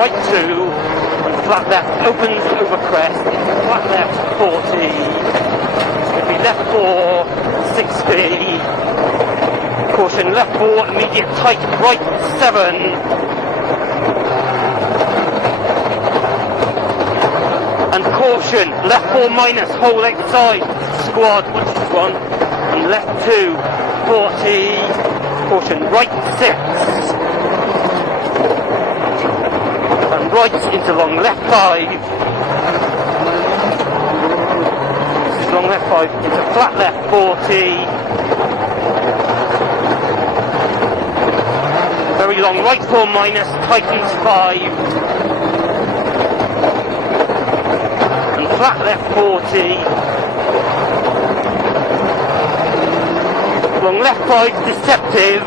right 2, and flat left opens over crest, into flat left 40, it's going to be left 4, 60, caution left 4, immediate tight right 7, and caution left 4 minus, whole outside, squad, watch this one, and left 2, 40, caution right 6, and right into long left 5, this is long left 5, into flat left 40, very long right 4 minus, tightens 5, and flat left 40, long left 5, deceptive,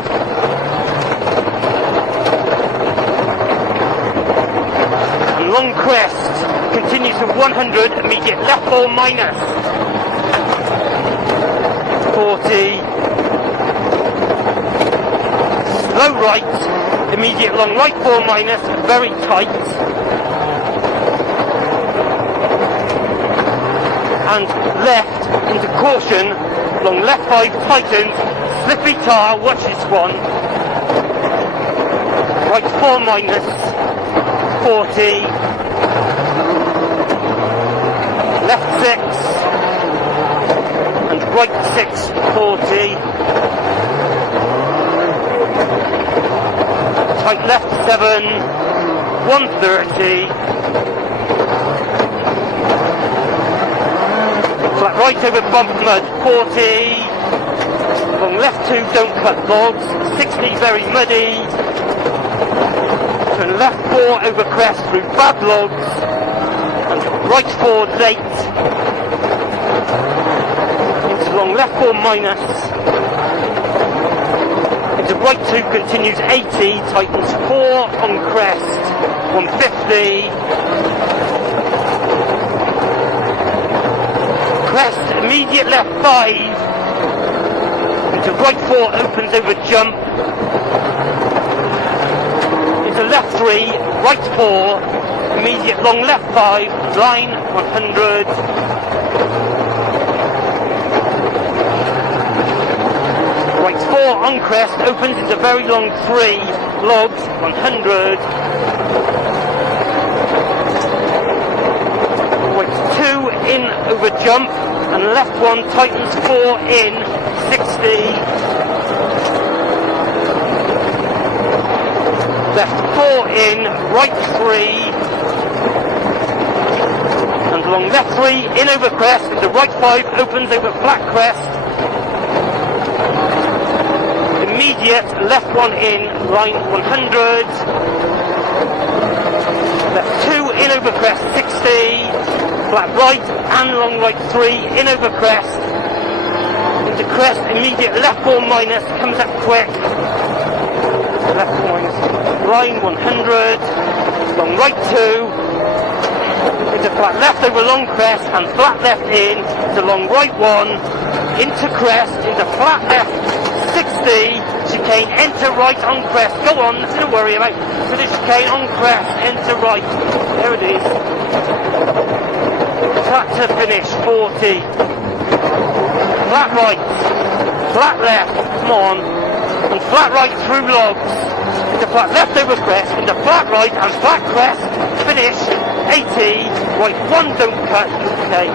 and long crest, continues to 100, immediate left 4 minus, 40, slow right, immediate long right 4 minus, very tight, and left into caution, long left 5 tightens, slippy tar, watch this one, right 4 minus, 40, left 6, and right 6, 40, tight left 7, 130, flat right over bump mud, 40, long left 2, don't cut logs, 60, very muddy, turn left 4 over crest through bad logs, and right 4 late, into long left 4 minus, into right 2 continues 80, tightens 4 on crest, 150, crest, immediate left 5, into right 4, opens over jump, into left 3, right 4, immediate long left 5, line 100, right 4 on crest, opens into very long 3, logs 100, right 2 in over jump, and left 1 tightens 4 in, 60, left 4 in, right 3, and long left 3 in over crest, into right 5 opens over flat crest, immediate left 1 in, line 100, left 2 in over crest, 60, flat right and long right 3 in over crest, into crest, immediate left 4 minus, comes up quick, left 4 minus, line 100, long right 2, into flat left over long crest and flat left in, to long right 1, into crest, into flat left 60, chicane, enter right on crest, go on, nothing to worry about, to the chicane on crest, enter right, there it is, flat to finish, 40, flat right, flat left, come on, and flat right through logs, into flat left over crest, into flat right and flat crest, finish, 80, right 1 don't cut, okay.